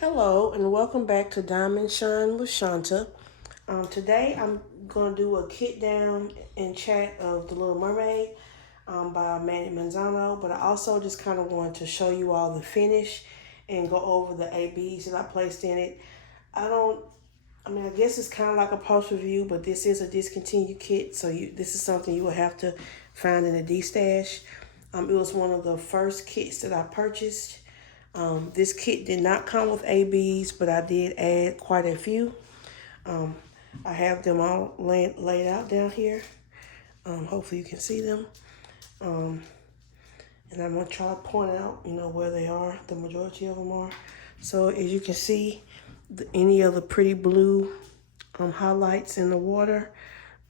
Hello and welcome back to Diamond Shine with Shanta. Today I'm going to do a kit down and chat of The Little Mermaid by Manny Manzano, but I also just kind of wanted to show you all the finish and go over the ABs that I placed in it. I guess it's kind of like a post review, but this is a discontinued kit, so this is something you will have to find in a D-stash. It was one of the first kits that I purchased. This kit did not come with ABs, but I did add quite a few. Um, I have them all laid out down here. Hopefully you can see them. And I'm going to try to point out, where they are. The majority of them are. So as you can see, any of the pretty blue highlights in the water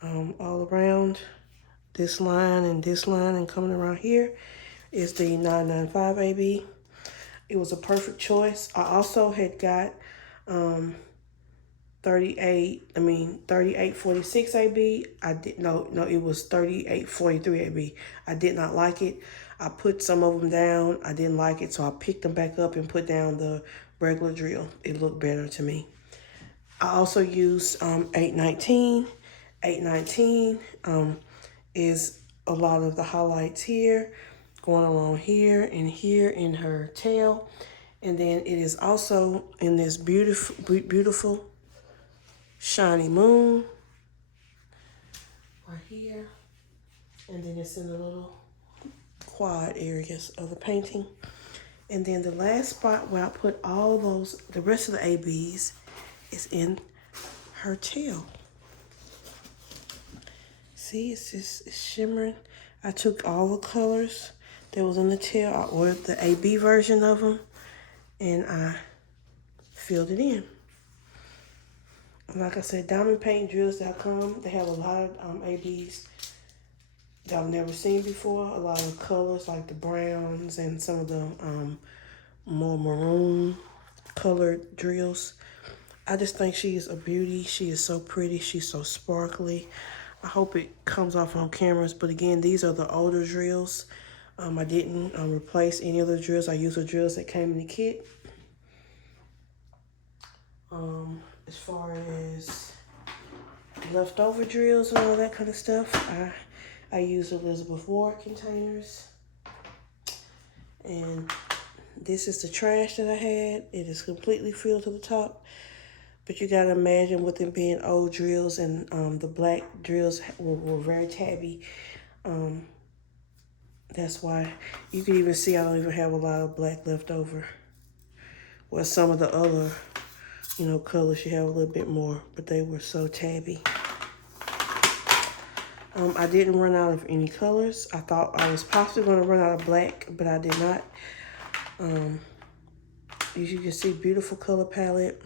all around this line and coming around here is the 995 AB. It was a perfect choice. I also had got 3846 AB. It was 3843 AB. I did not like it. I put some of them down. I didn't like it, so I picked them back up and put down the regular drill. It looked better to me. I also used 819. 819 is a lot of the highlights here, going along here and here in her tail. And then it is also in this beautiful shiny moon right here. And then it's in the little quad areas of the painting. And then the last spot where I put all the rest of the ABs is in her tail. See, it's shimmering. I took all the colors that was in the tail. I ordered the AB version of them, and I filled it in. Like I said, diamondpaintdrills.com, they have a lot of ABs that I've never seen before. A lot of colors like the browns and some of the more maroon colored drills. I just think she is a beauty. She is so pretty. She's so sparkly. I hope it comes off on cameras. But again, these are the older drills. I didn't replace any of the drills. I used the drills that came in the kit. As far as leftover drills and all that kind of stuff, I use Elizabeth Ward containers. And this is the trash that I had. It is completely filled to the top. But you gotta imagine with them being old drills and the black drills were very tabby. That's why you can even see I don't even have a lot of black left over. Well, some of the other, colors you have a little bit more, but they were so tabby. I didn't run out of any colors. I thought I was possibly gonna run out of black, but I did not. As you can see, beautiful color palette.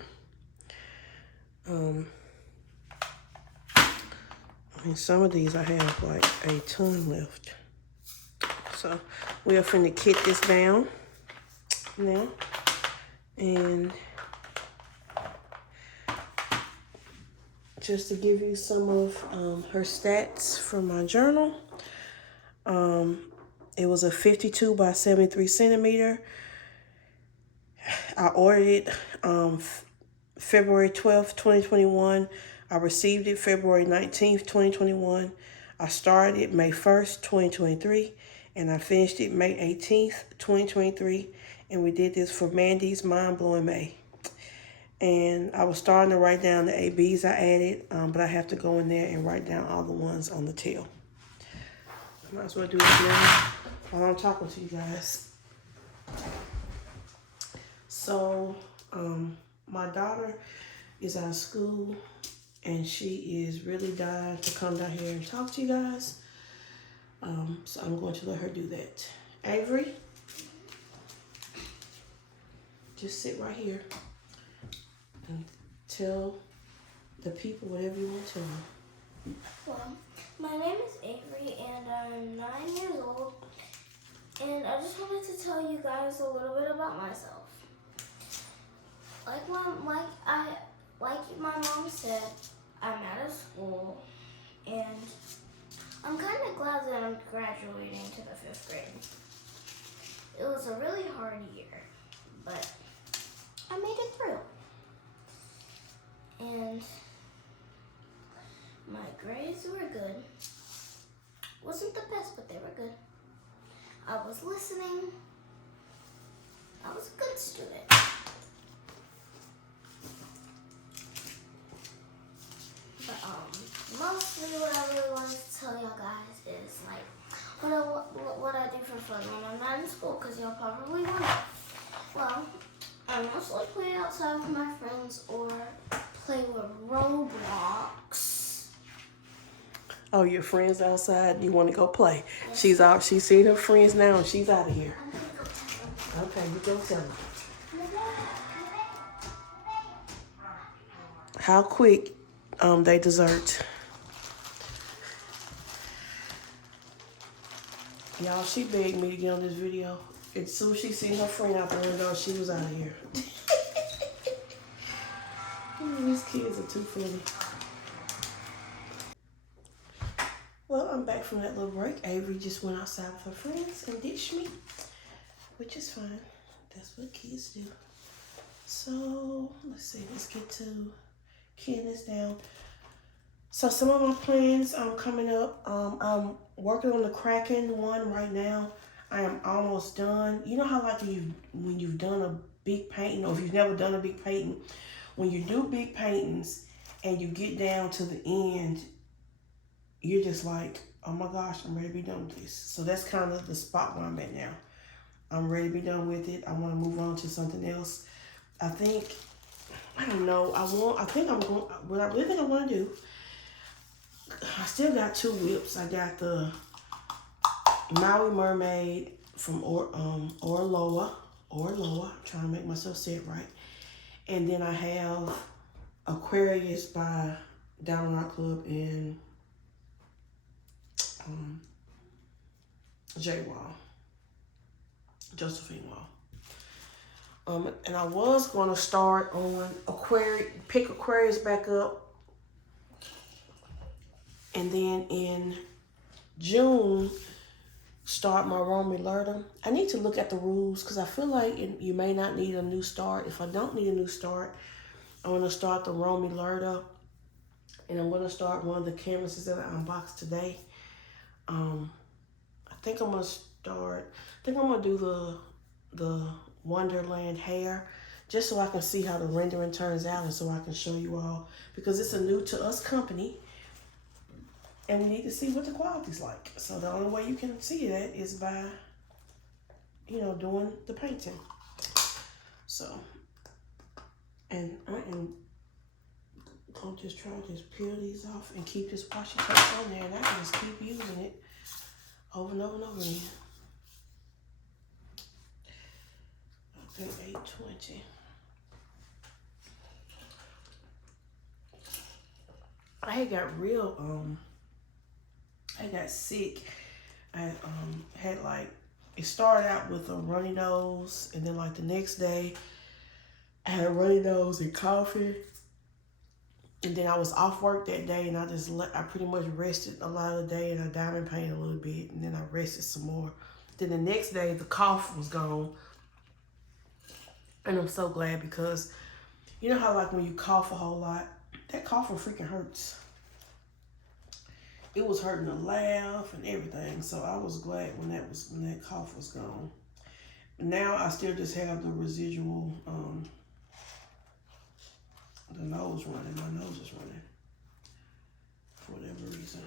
Some of these I have like a ton left. So we are finna kit this down now. And just to give you some of her stats from my journal. It was a 52 by 73 centimeter. I ordered it February 12th, 2021. I received it February 19th, 2021. I started it May 1st, 2023. And I finished it May 18th, 2023. And we did this for Mandy's Mind Blowing May. And I was starting to write down the ABs I added, but I have to go in there and write down all the ones on the tail. I might as well do it now while I'm talking to you guys. So, my daughter is out of school, and she is really dying to come down here and talk to you guys. So I'm going to let her do that. Avery, just sit right here and tell the people whatever you want to tell them. Well, my name is Avery, and I'm 9 years old, and I just wanted to tell you guys a little bit about myself. Like my mom said, I'm out of school, and I'm kind of glad that I'm graduating to the 5th grade. It was a really hard year, but I made it through. and my grades were good. Wasn't the best, but they were good. I was listening. I was a good student. But mostly what I really wanted to tell y'all guys is like what I do for fun when I'm not in school, because y'all probably wonder. Well, I mostly play outside with my friends or play with Roblox. Oh, your friends outside? You want to go play? Yes. She's out. She's seen her friends now, and she's out of here. I'm gonna go tell them. Okay, you go tell them. How quick they desert. Y'all, she begged me to get on this video. As soon as she seen her friend out the window, she was out of here. These kids are too funny. Well, I'm back from that little break. Avery just went outside with her friends and ditched me, which is fine. That's what kids do. So, let's see. Let's get to keying this down. So, some of my plans coming up. I'm working on the Kraken one right now. I am almost done. You know how like when you've done a big painting, or if you've never done a big painting, when you do big paintings and you get down to the end, you're just like, oh my gosh, I'm ready to be done with this. So that's kind of the spot where I'm at now. I'm ready to be done with it. I want to move on to something else. I don't know. What I really think I want to do, I still got two whips. I got the Maui Mermaid from Orloa. I'm trying to make myself say it right. And then I have Aquarius by Down Rock Club in Josephine Wall. And I was going to start on pick Aquarius back up. And then in June, start my Romy Lerda. I need to look at the rules because I feel like you may not need a new start. If I don't need a new start, I'm going to start the Romy Lerda. And I'm going to start one of the canvases that I unboxed today. I think I'm going to do the Wonderland hair just so I can see how the rendering turns out and so I can show you all, because it's a new to us company and we need to see what the quality's like. So the only way you can see that is by, doing the painting. So, and I am going to just try to just peel these off and keep this washi tape on there, and I can just keep using it over and over and over again. Okay, 820. I got sick. I had it started out with a runny nose, and then the next day I had a runny nose and coughing. And then I was off work that day, and I pretty much rested a lot of the day, and I diamond painted a little bit, and then I rested some more. Then the next day the cough was gone. And I'm so glad, because you know how when you cough a whole lot, that cough freaking hurts. It was hurting to laugh and everything. So I was glad when that cough was gone. Now I still just have the residual, the nose running. My nose is running for whatever reason.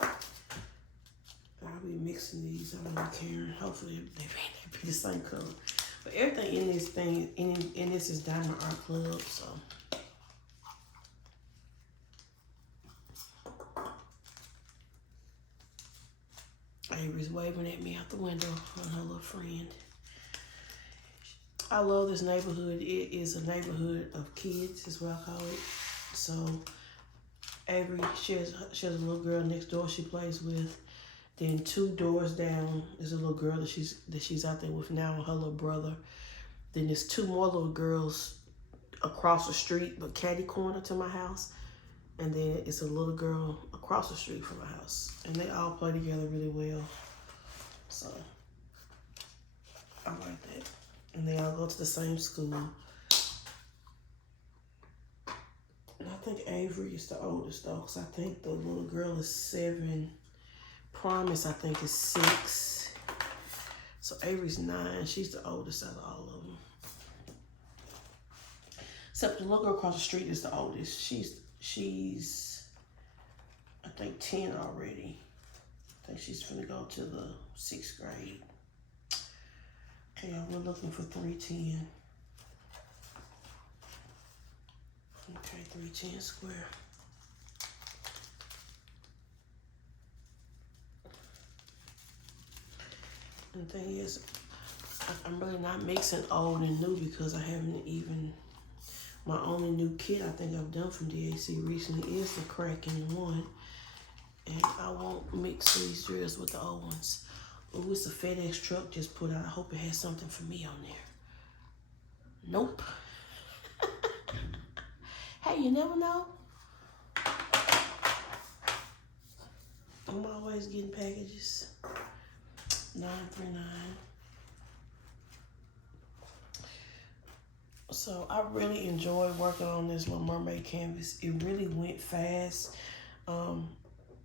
I'll be mixing these. I'm not caring. Hopefully they be the same color. But everything in this thing, in this is Diamond Art Club, so. Avery's waving at me out the window on her little friend. I love this neighborhood. It is a neighborhood of kids, is what I call it. So Avery, she has a little girl next door she plays with. Then 2 doors down is a little girl that she's out there with now, and her little brother. Then there's 2 more little girls across the street, but catty corner to my house. And then it's a little girl across the street from my house. And they all play together really well. So I like that. And they all go to the same school. Avery is the oldest though, because I think the little girl is 7. Promise, I think, is 6. So Avery's 9. She's the oldest out of all of them. Except the little girl across the street is the oldest. She's I think 10 already. I think she's gonna go to the 6th grade. Okay, we're looking for 310. Okay, 310 square. And the thing is, I'm really not mixing old and new because I haven't even, my only new kit I think I've done from DAC recently is the Kraken one. And I won't mix these drills with the old ones. Oh, it's a FedEx truck just put out. I hope it has something for me on there. Nope. Hey, you never know. I'm always getting packages. 939. So I really enjoyed working on this Little Mermaid canvas. It really went fast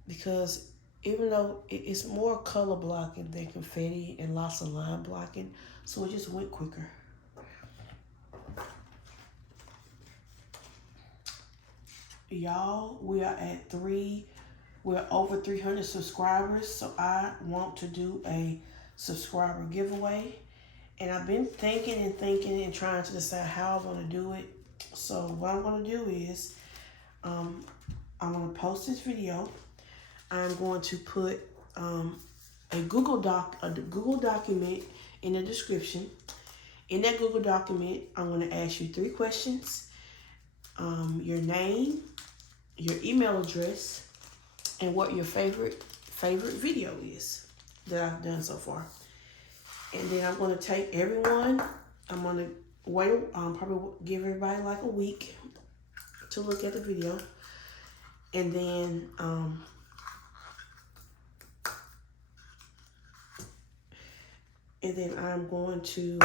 because even though it's more color blocking than confetti and lots of line blocking, so it just went quicker. Y'all, we're over 300 subscribers, so I want to do a subscriber giveaway. And I've been thinking and trying to decide how I'm going to do it. So what I'm going to do is I'm going to post this video. I'm going to put a Google document in the description. In that Google document, I'm going to ask you 3 questions. Your name, your email address, and what your favorite video is that I've done so far. And then I'm going to take everyone, I'm going to wait, probably give everybody like a week to look at the video. And then I'm going to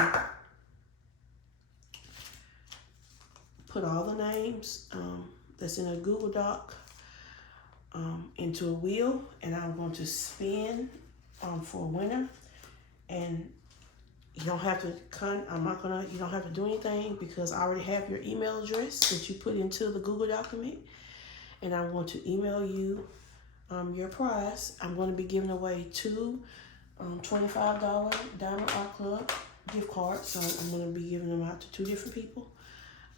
put all the names that's in a Google Doc into a wheel, and I'm going to spin for a winner. And you don't have to you don't have to do anything because I already have your email address that you put into the Google document. And I'm going to email you your prize. I'm going to be giving away 2 $25 Diamond Art Club gift cards. So I'm going to be giving them out to 2 different people.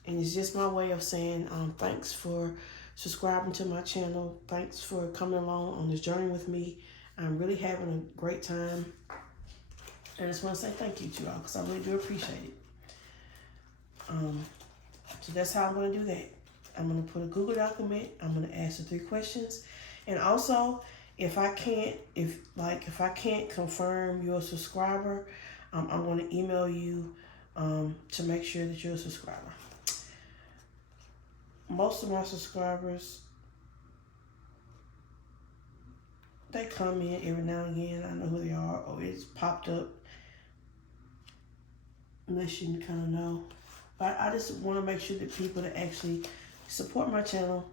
And it's just my way of saying thanks for subscribing to my channel. Thanks for coming along on this journey with me. I'm really having a great time. I just want to say thank you to y'all because I really do appreciate it. So that's how I'm going to do that. I'm going to put a Google document. I'm going to ask the 3 questions. And also, if I can't confirm you're a subscriber, I'm going to email you to make sure that you're a subscriber. Most of my subscribers, they come in every now and again. I know who they are, or it's popped up. Unless you kind of know. But I just want to make sure that people that actually support my channel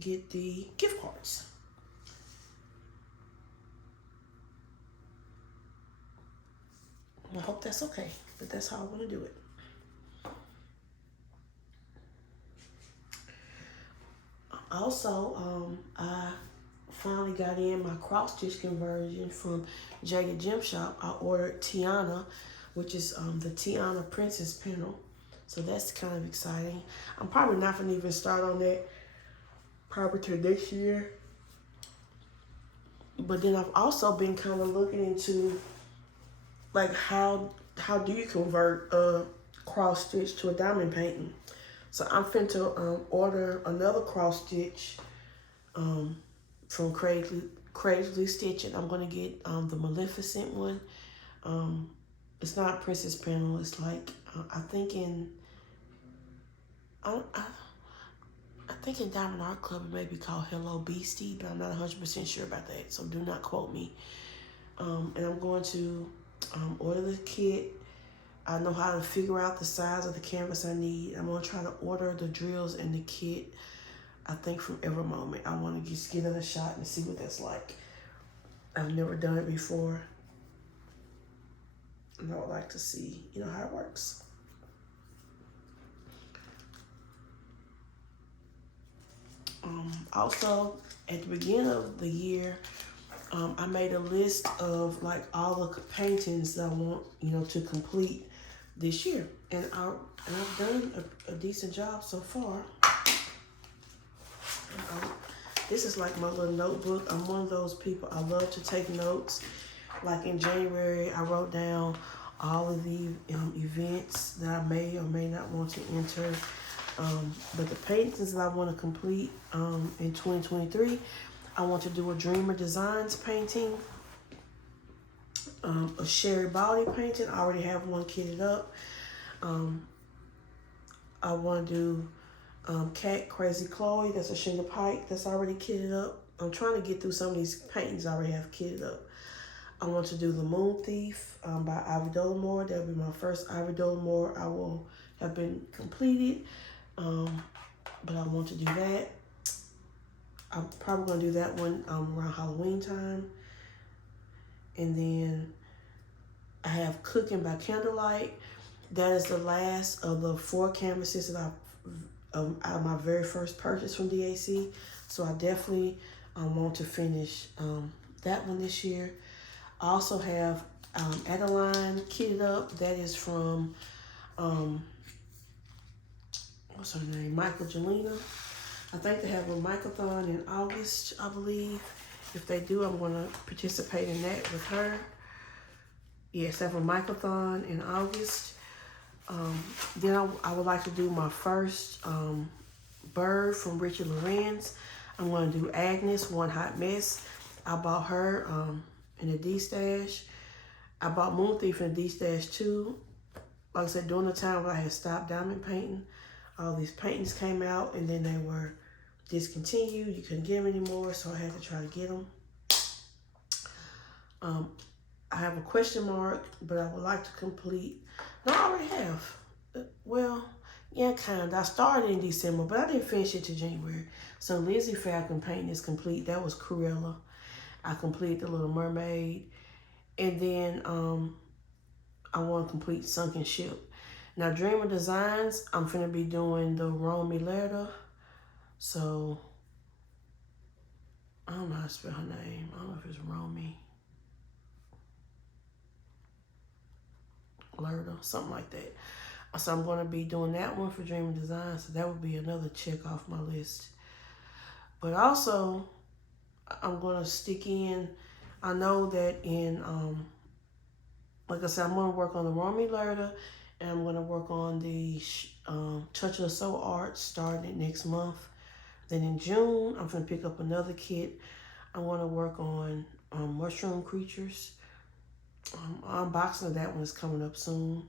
get the gift cards. I hope that's okay, but that's how I want to do it. Also, I finally got in my cross stitch conversion from Jagged Gem Shop. I ordered Tiana, which is the Tiana Princess panel. So that's kind of exciting. I'm probably not going to even start on that probably till next year. But then I've also been kind of looking into like how do you convert a cross stitch to a diamond painting. So I'm finna order another cross stitch from Crazily Stitching. I'm gonna get the Maleficent one. It's not a princess panel. It's like I think in Diamond Art Club it may be called Hello Beastie, but I'm not 100% sure about that. So do not quote me. And I'm going to order the kit. I know how to figure out the size of the canvas I need. I'm gonna try to order the drills and the kit, I think, from Every Moment. I wanna just give it a shot and see what that's like. I've never done it before. And I would like to see, how it works. Also, at the beginning of the year, I made a list of like all the paintings that I want, to complete this year, and I've done a decent job so far. This is like my little notebook. I'm one of those people, I love to take notes. Like in January, I wrote down all of the events that I may or may not want to enter. But the paintings that I want to complete in 2023, I want to do a Dreamer Designs painting, a Sherry Body painting. I already have one kitted up. I want to do Cat Crazy Chloe. That's a Shingle Pike that's already kitted up. I'm trying to get through some of these paintings I already have kitted up. I want to do The Moon Thief by Ivy Dollamore. That'll be my first Ivy Dollamore. I will have been completed. But I want to do that. I'm probably going to do that one around Halloween time. And then I have Cooking by Candlelight. That is the last of the 4 canvases that out of my very first purchase from DAC. So I definitely want to finish that one this year. I also have Adeline kitted up. That is from what's her name? Michael Jelena. I think they have a Michael-thon in August, I believe. If they do, I'm going to participate in that with her. Yes, they have a Michael-thon in August. Then I would like to do my first Bird from Richard Lorenz. I'm going to do Agnes, One Hot Mess. I bought her in a D-stash. I bought Moon Thief in a D-stash too. Like I said, during the time when I had stopped diamond painting, all these paintings came out and then they were discontinued. You couldn't get them anymore, so I had to try to get them. I have a question mark, but I would like to complete. No, I already have. Well, yeah, kind of. I started in December, but I didn't finish it till January. So Lizzie Falcon painting is complete. That was Cruella. I completed the Little Mermaid. And then I want to complete Sunken Ship. Now, Dreamer Designs, I'm finna be doing the Romy Lerda. So, I don't know how to spell her name. I don't know if it's Romy Lerda, something like that. So I'm going to be doing that one for Dreamer Designs. So that would be another check off my list. But also, I'm going to stick in, I know that in, like I said, I'm going to work on the Romy Lerda. And I'm going to work on the Touch of the Soul Art starting next month. Then in June, I'm going to pick up another kit. I want to work on Mushroom Creatures. Unboxing of that one is coming up soon.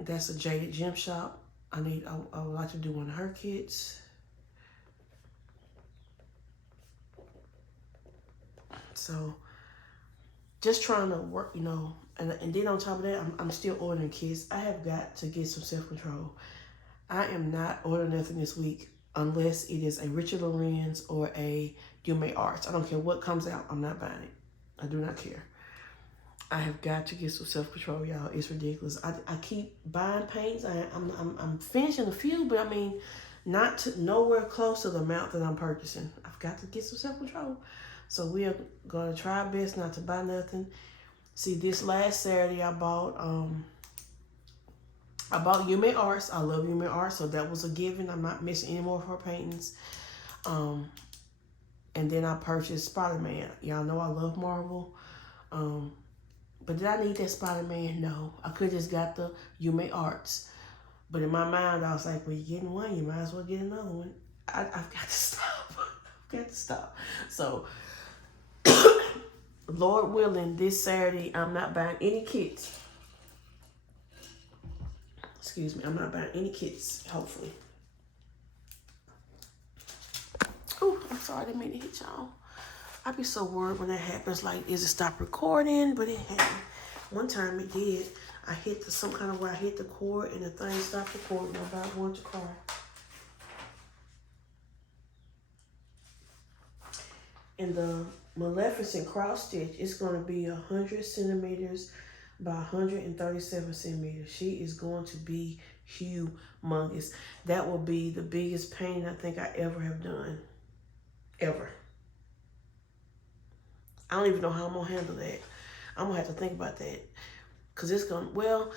That's a Jaded Gem Shop. I would like to do one of her kits. So just trying to work, and then on top of that, I'm still ordering kits. I have got to get some self-control. I am not ordering nothing this week unless it is a Richard Lorenz or a Yume Arts. I don't care what comes out. I'm not buying it. I do not care. I have got to get some self-control, y'all. It's ridiculous. I keep buying paints. I'm finishing a few, but I mean, nowhere close to the amount that I'm purchasing. I've got to get some self-control. So we are going to try our best not to buy nothing. See, this last Saturday, I bought Yume Arts. I love Yume Arts, so that was a given. I'm not missing any more of her paintings. And then I purchased Spider-Man. Y'all know I love Marvel. But did I need that Spider-Man? No. I could have just got the Yume Arts. But in my mind, I was like, well, you're getting one. You might as well get another one. I've got to stop. I've got to stop. So, Lord willing, this Saturday, I'm not buying any kits. Excuse me. I'm not buying any kits, hopefully. Oh, I'm sorry. I didn't mean to hit y'all. I be so worried when that happens. Like, is it stop recording? But it happened. One time it did. I hit some kind of way. I hit the cord and the thing stopped recording. I about wanted to cry. And the Maleficent cross stitch is going to be 100 centimeters by 137 centimeters. She is going to be humongous. That will be the biggest painting I think I ever have done. Ever. I don't even know how I'm going to handle that. I'm going to have to think about that. Because it's going to, well,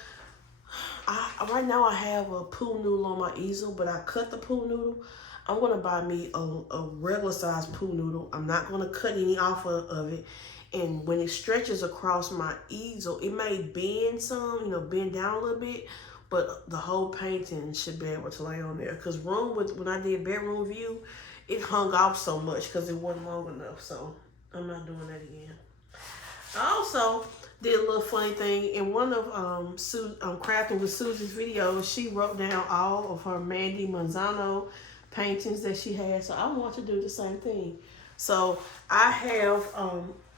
right now I have a pool noodle on my easel, but I cut the pool noodle. I'm going to buy me a regular size pool noodle. I'm not going to cut any off of it. And when it stretches across my easel, it may bend some, bend down a little bit, but the whole painting should be able to lay on there. Because when I did bedroom view, it hung off so much because it wasn't long enough. So I'm not doing that again. I also did a little funny thing in one of Crafting with Susie's videos. She wrote down all of her Mandy Manzano paintings that she had. So I want to do the same thing. So I have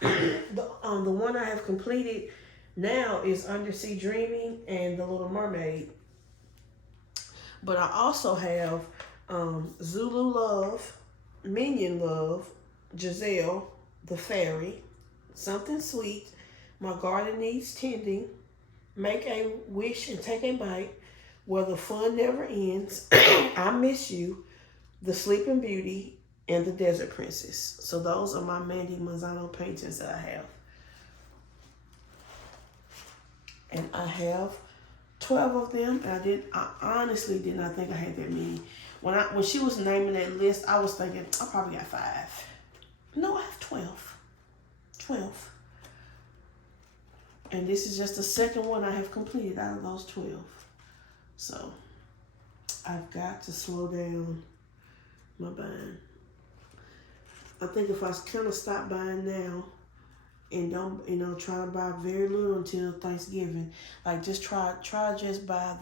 the one I have completed now is Undersea Dreaming and The Little Mermaid. But I also have Zulu Love, Minion Love, Giselle, the Fairy, Something Sweet, My Garden Needs Tending, Make a Wish and Take a Bite, Where the Fun Never Ends, I Miss You, The Sleeping Beauty, and The Desert Princess. So those are my Mandy Manzano paintings that I have. And I have 12 of them, and I honestly did not think I had that many. When she was naming that list, I was thinking, I probably got 5. No, I have 12. 12. And this is just the second one I have completed out of those 12. So, I've got to slow down my buying. I think if I kind of stop buying now and don't, try to buy very little until Thanksgiving, like just try just buy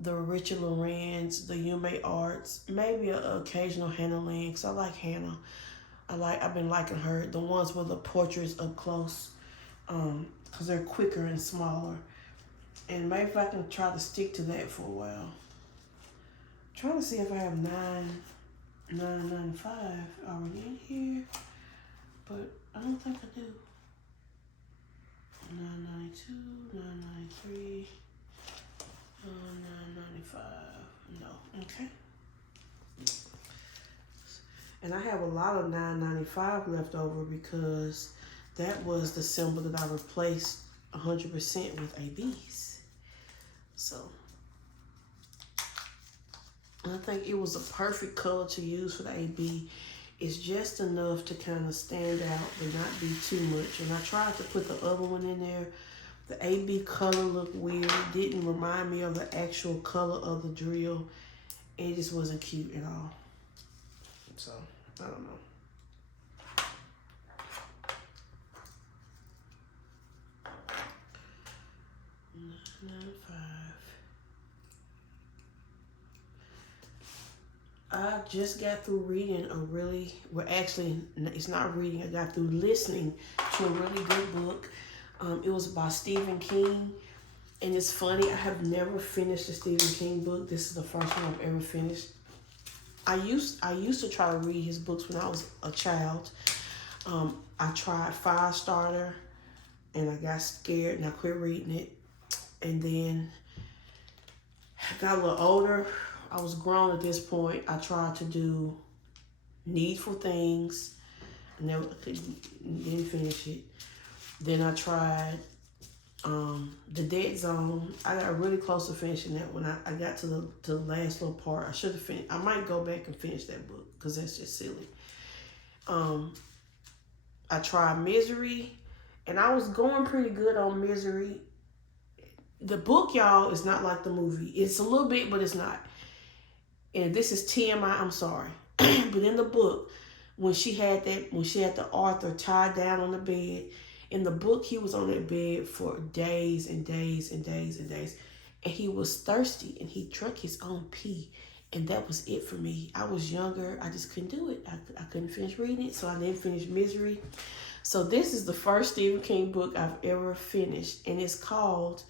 the Richard Lorenz, the Yume Arts, maybe an occasional Hannah Lynn, because I like Hannah. I've been liking her, the ones with the portraits up close, because they're quicker and smaller. And maybe if I can try to stick to that for a while. I'm trying to see if I have $9.95 already in here, but I don't think I do. $9.92, $9.93, $9.95. No, okay. And I have a lot of $9.95 left over because that was the symbol that I replaced 100% with ABs. So, and I think it was a perfect color to use for the AB. It's just enough to kind of stand out but not be too much. And I tried to put the other one in there. The AB color looked weird. It didn't remind me of the actual color of the drill. It just wasn't cute at all. So, I don't know. I just got through reading it's not reading. I got through listening to a really good book. It was by Stephen King. And it's funny, I have never finished a Stephen King book. This is the first one I've ever finished. I used to try to read his books when I was a child. I tried Firestarter, and I got scared, and I quit reading it. And then I got a little older. I was grown at this point. I tried to do Needful Things. I didn't finish it. Then I tried The Dead Zone. I got really close to finishing that when I got to the last little part. I should have finished. I might go back and finish that book because that's just silly. I tried Misery, and I was going pretty good on Misery. The book, y'all, is not like the movie. It's a little bit, but it's not. And this is TMI, I'm sorry. But in the book, when she had the Arthur tied down on the bed, in the book, he was on that bed for days and days and days and days. And he was thirsty, and he drank his own pee. And that was it for me. I was younger. I just couldn't do it. I couldn't finish reading it, so I didn't finish Misery. So this is the first Stephen King book I've ever finished, and it's called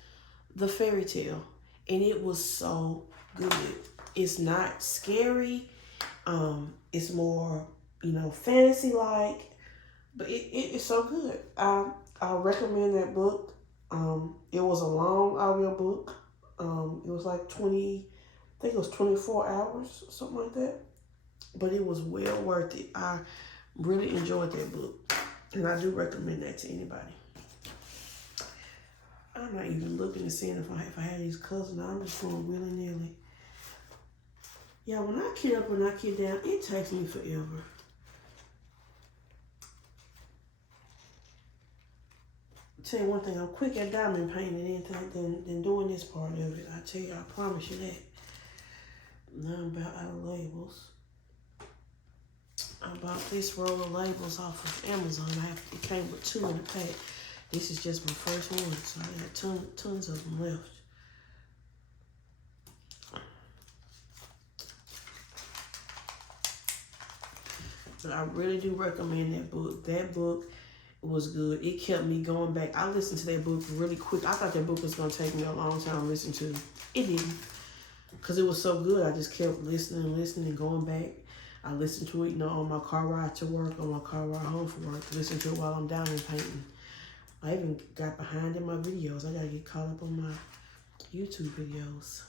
The Fairy Tale, and it was so good. It's not scary. It's more, fantasy like, but it's so good. I recommend that book. It was a long audio book. It was like 20, I think it was 24 hours, something like that. But it was well worth it. I really enjoyed that book, and I do recommend that to anybody. I'm not even looking to see if I had these cousins. I'm just going willy nilly. Yeah, when I kid up and I kid down, it takes me forever. Tell you one thing, I'm quick at diamond painting than doing this part of it. I tell you, I promise you that. Now I'm about out of labels. I bought this roll of labels off of Amazon. It came with 2 in a pack. This is just my first one, so I got tons of them left. But I really do recommend that book. That book was good. It kept me going back. I listened to that book really quick. I thought that book was going to take me a long time to listen to. It didn't. Because it was so good. I just kept listening and going back. I listened to it, on my car ride to work, on my car ride home from work. Listen to it while I'm diamond painting. I even got behind in my videos. I got to get caught up on my YouTube videos.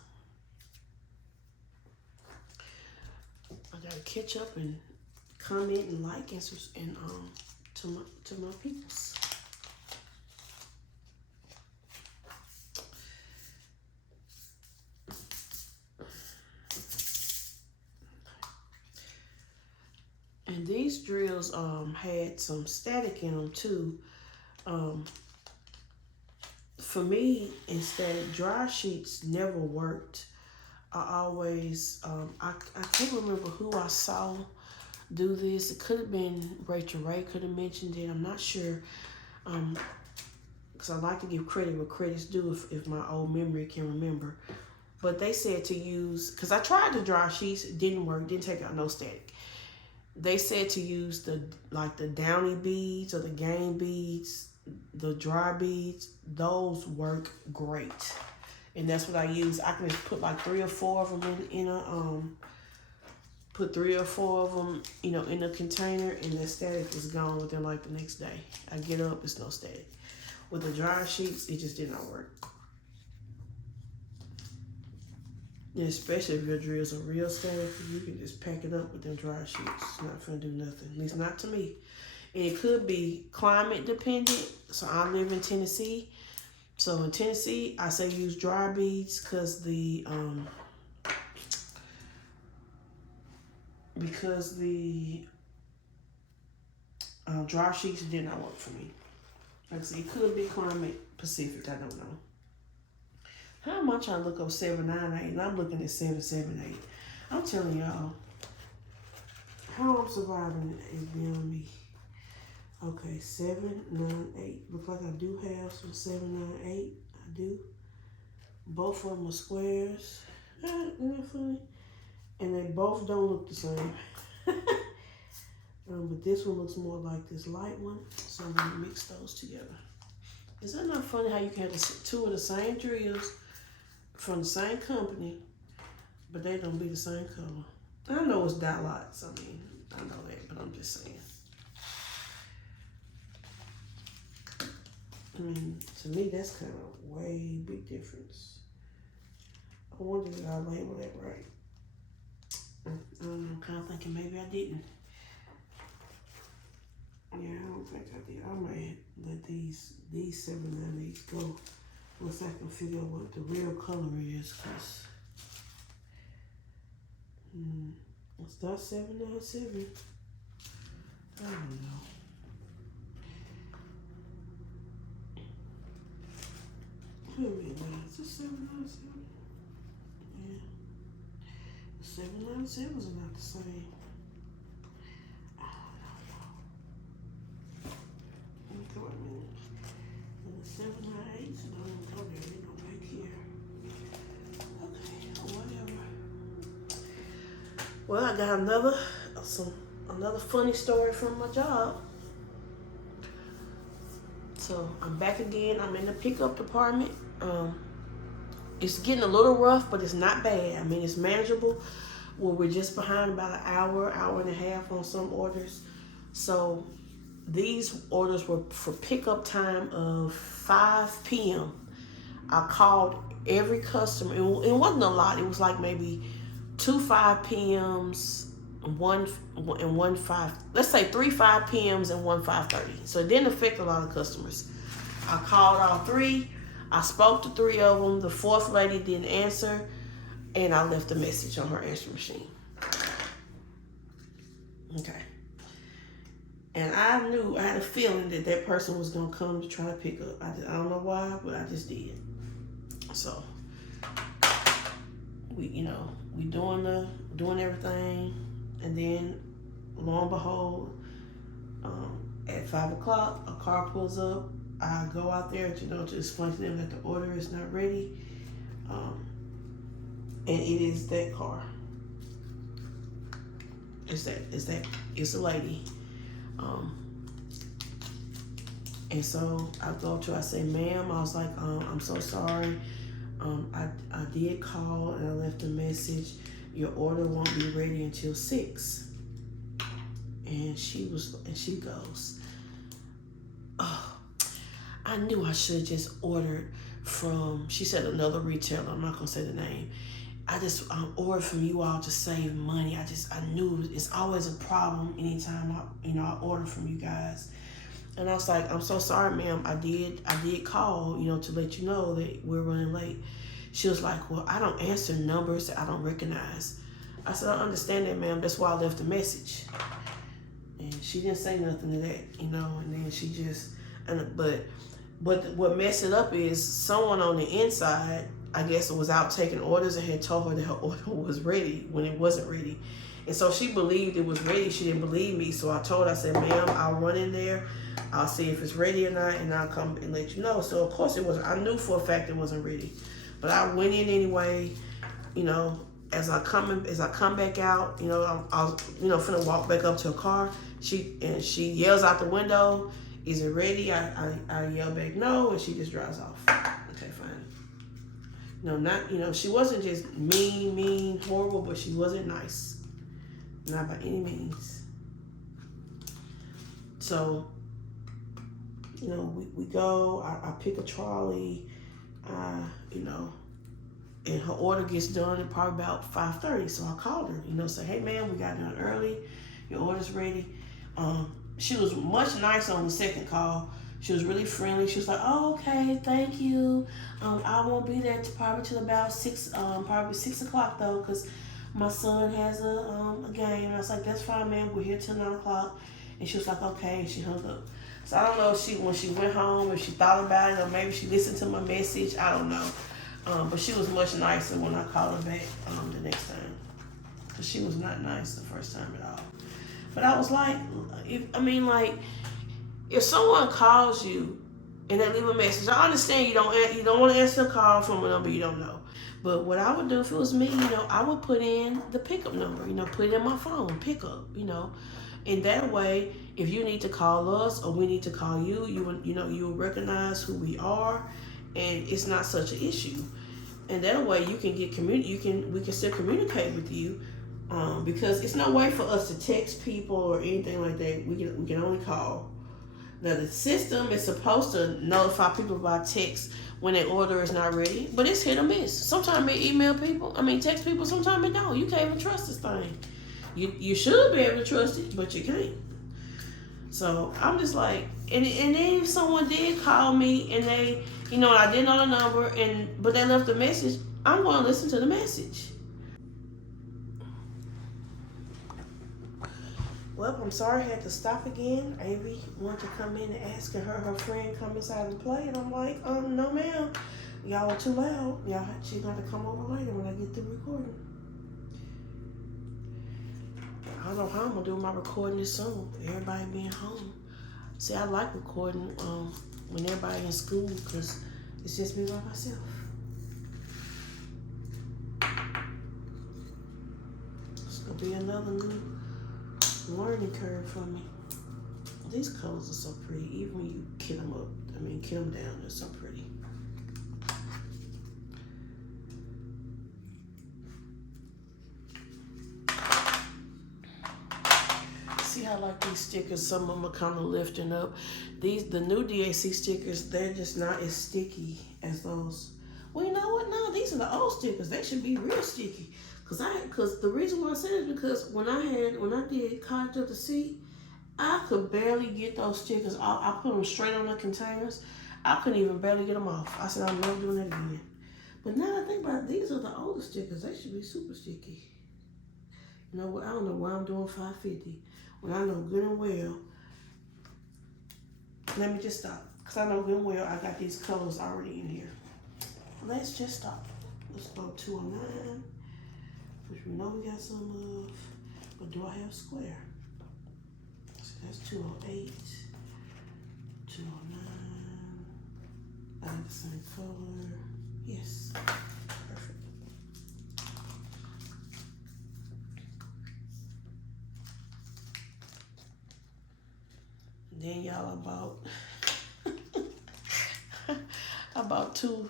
I got to catch up and comment and like and to my peoples. And these drills had some static in them too. For me, in static, dry sheets never worked. I always I can't remember who I saw do this. It could have been Rachel Ray could have mentioned it. I'm not sure. Because I like to give credit where credit's due if my old memory can remember. But they said to use, because I tried the dry sheets, it didn't work, didn't take out no static. They said to use the downy beads or the game beads, the dry beads. Those work great, and that's what I use. I can just put like 3 or 4 of them in a put 3 or 4 of them, in a container, and the static is gone within like the next day. I get up, it's no static. With the dry sheets, it just did not work. And especially if your drills are real static, you can just pack it up with them dry sheets. It's not gonna do nothing, at least not to me. And it could be climate dependent. So I live in Tennessee. So in Tennessee, I say use dry beads because the dry sheets did not work for me. Like I said, it could be climate Pacific. I don't know. How am I trying to look up 798 and I'm looking at 778? I'm telling y'all, how I'm surviving is beyond me. Okay, 798. Look like I do have some 798. I do. Both of them are squares. Isn't that funny? And they both don't look the same. But this one looks more like this light one. So I'm going to mix those together. Is that not funny how you can have 2 of the same drills from the same company, but they don't be the same color? I know it's dot lots. I mean, I know that, but I'm just saying. I mean, to me, that's kind of way big difference. I wonder if I labeled that right. I'm kind of thinking maybe I didn't. Yeah, I don't think I did. I might let these 798s go once I can figure out what the real color is, because it's not 797. I don't know. Wait a minute, is this 797? Yeah. The 797s are not the same. I don't know. Let me go a minute. And the 798s don't go there, they go back here. Okay, whatever. Well, I got another funny story from my job. So I'm back again. I'm in the pickup department. It's getting a little rough, but it's not bad. I mean, it's manageable. Well, we're just behind about an hour, hour and a half on some orders. So these orders were for pickup time of 5 p.m. I called every customer. It wasn't a lot. It was like maybe 2 5 p.m.s, one 5. Let's say 3 5 p.m.s and one 5:30. So it didn't affect a lot of customers. I called all three. I spoke to 3 of them. The 4th lady didn't answer, and I left a message on her answer machine. Okay. And I had a feeling that person was gonna come to try to pick up. I don't know why, but I just did. So we doing everything, and then lo and behold, at 5 o'clock, a car pulls up. I go out there to explain to them that the order is not ready, and it is that car. It's a lady. And so I say, ma'am, I was like, I'm so sorry. I did call and I left a message. Your order won't be ready until 6. And she goes, oh, I knew I should have just ordered from, she said another retailer, I'm not gonna say the name. I just ordered from you all to save money. I knew it's always a problem anytime I order from you guys. And I was like, I'm so sorry, ma'am. I did call, to let you know that we're running late. She was like, well, I don't answer numbers that I don't recognize. I said, I understand that, ma'am. That's why I left a message. And she didn't say nothing to that, and then she just, but what messed it up is someone on the inside, I guess, was out taking orders and had told her that her order was ready when it wasn't ready. And so she believed it was ready. She didn't believe me. So I told her, I said, ma'am, I'll run in there. I'll see if it's ready or not, and I'll come and let you know. So of course it wasn't. I knew for a fact it wasn't ready. But I went in anyway, as I come back out, I was, finna walk back up to a car. She yells out the window, is it ready? I yell back, no, and she just drives off. Okay, fine. She wasn't just mean, horrible, but she wasn't nice. Not by any means. So, we go, I pick a trolley, and her order gets done at probably about 5:30. So I called her, say, hey, ma'am, we got done early. Your order's ready. She was much nicer on the second call. She was really friendly. She was like, oh, okay, thank you. I won't be there probably till about 6, probably 6 o'clock though, because my son has a game. And I was like, that's fine, ma'am. We're here till 9 o'clock. And she was like, okay, and she hung up. So I don't know if when she went home, if she thought about it, or maybe she listened to my message. I don't know. But she was much nicer when I called her back the next time. Because she was not nice the first time at all. But I was like, if someone calls you and they leave a message, I understand you don't want to answer a call from a number you don't know. But what I would do if it was me, I would put in the pickup number, put it in my phone, pickup, And that way, if you need to call us or we need to call you, you will recognize who we are, and it's not such an issue. And that way, you can we can still communicate with you, because it's no way for us to text people or anything like that. We can only call. Now the system is supposed to notify people by text when their order is not ready, but it's hit or miss. Sometimes it text people. Sometimes it don't. You can't even trust this thing. You should be able to trust it, but you can't. So I'm just like, and then if someone did call me and they, I didn't know the number, but they left a message, I'm going to listen to the message. Well, I'm sorry I had to stop again. Amy wanted to come in and ask her friend come inside and play, and I'm like, no ma'am, y'all are too loud. She's going to come over later when I get through recording. I don't know how I'm going to do my recording this soon. Everybody being home. See, I like recording when everybody in school, because it's just me by myself. It's going to be another new learning curve for me. These colors are so pretty. Even when you kit them up, kit them down, they're so pretty. See how I like these stickers? Some of them are kind of lifting up. The new DAC stickers, they're just not as sticky as those. Well, you know what? No, these are the old stickers. They should be real sticky. Cause the reason why I said it is because when I did College of the Sea, I could barely get those stickers off. I put them straight on the containers. I couldn't even barely get them off. I said I'm never doing that again. But now I think about it, these are the older stickers. They should be super sticky. You know what? I don't know why I'm doing 550 when I know good and well. Let me just stop, because I know good and well I got these colors already in here. Let's just stop. Let's go 209, which we know we got some of, but do I have square? So that's 208, 209. I got the same color. Yes, perfect. Then y'all about two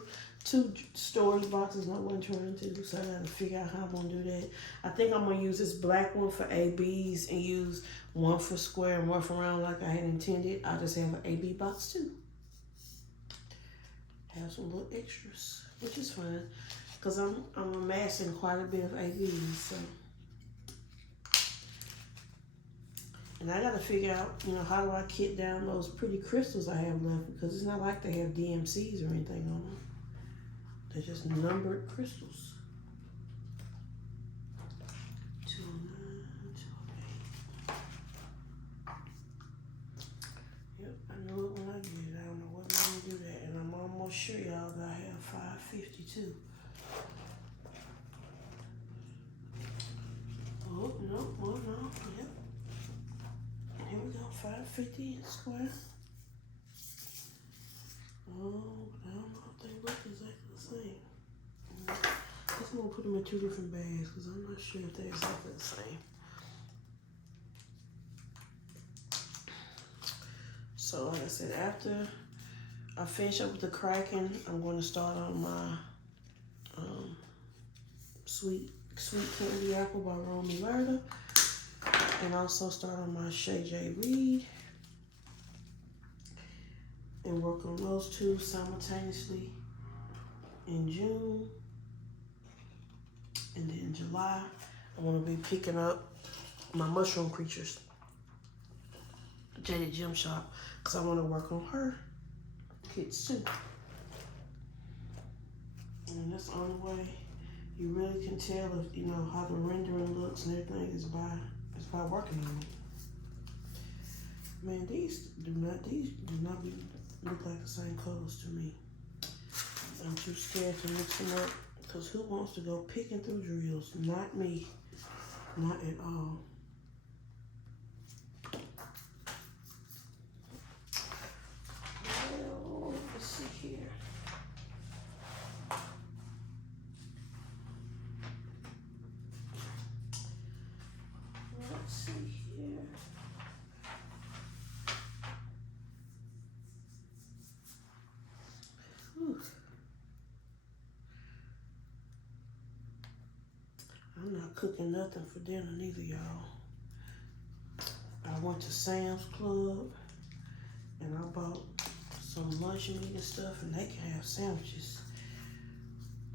storage boxes I wasn't trying to, so I gotta figure out how I'm gonna do that. I think I'm gonna use this black one for ABs and use one for square and one for round like I had intended. I'll just have an AB box too. Have some little extras, which is fine, because I'm amassing quite a bit of ABs, so. And I gotta figure out, how do I kit down those pretty crystals I have left, because it's not like they have DMCs or anything on them. They're just numbered crystals. 209, 208. Yep, I knew it when I did it. I don't know what made me do that. And I'm almost sure y'all that I have 552. Oh, no. Yep. Here we go, 550 square. Oh, I don't know if they look exactly the same. I guess I'm gonna put them in two different bags because I'm not sure if they're exactly the same. So like I said, after I finish up with the cracking, I'm going to start on my sweet candy apple by Romy Lerda, and also start on my Shay J. Reed and work on those two simultaneously in June. And then in July, I'm gonna be picking up my mushroom creatures, Jaded Gem Shop, because I want to work on her kits too. And that's the only way you really can tell if how the rendering looks and everything is by working on it. Man, these do not look like the same colors to me. I'm too scared to mix them up, because who wants to go picking through drills? Not me. Not at all. Well, let's see here. Let's see here. Whew. I'm not cooking nothing for dinner neither, y'all. I went to Sam's Club and I bought some lunch meat and stuff, and they can have sandwiches.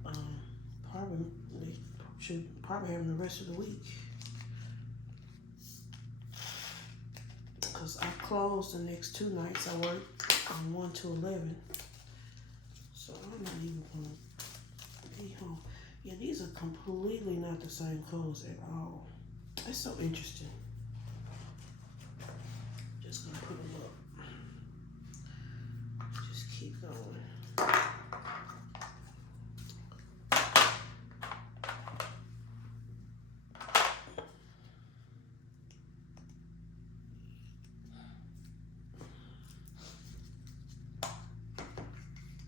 They should probably have them the rest of the week. Because I closed the next 2 nights. I work from 1 to 11. So I'm not even going to be home. Yeah, these are completely not the same colors at all. That's so interesting. Just going to put them up. Just keep going.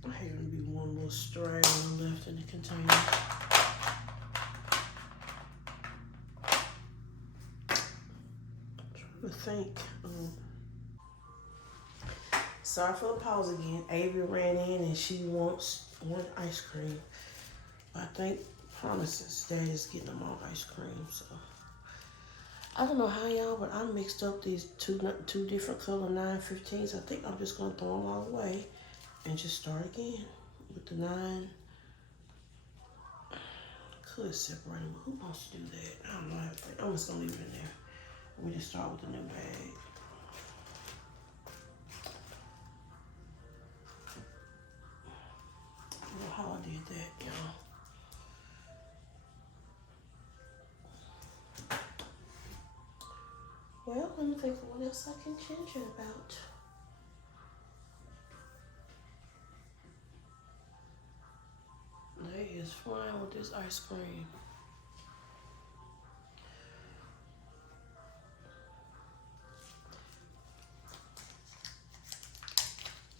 I hate to be one little stray left in the container. I think Sorry for the pause again. Avery ran in and she wants one ice cream. I think Promise's dad is getting them all ice cream. So I don't know how y'all, but I mixed up these two different color 915s. I think I'm just gonna throw them all away and just start again with the 9. Could separate them, but who wants to do that? I don't know. I'm just gonna leave it in there. Let me just start with the new bag. I don't know how I did that, y'all. Well, let me think of what else I can change it about. They is flying with this ice cream.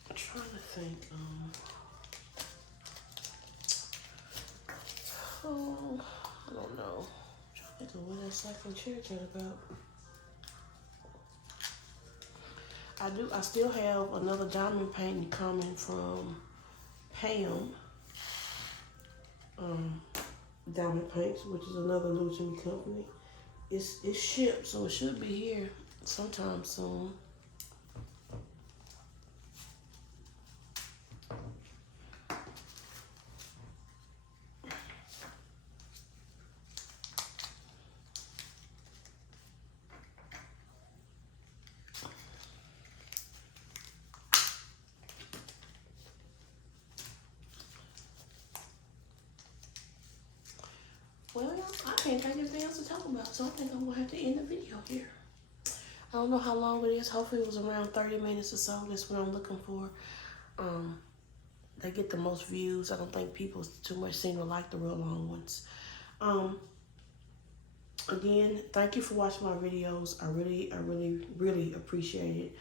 I'm trying to think, oh, I don't know. I'm trying to think of what else I can change it about. I still have another diamond painting coming from Pam. Diamond Paints, which is another Lucian company. It's shipped, so it should be here sometime soon. Well, I can't think of anything else to talk about, so I think I'm gonna have to end the video here. I don't know how long it is. Hopefully it was around 30 minutes or so. That's what I'm looking for. They get the most views. I don't think people too much seem to like the real long ones. Again, thank you for watching my videos. I really appreciate it.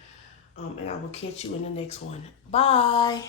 And I will catch you in the next one. Bye.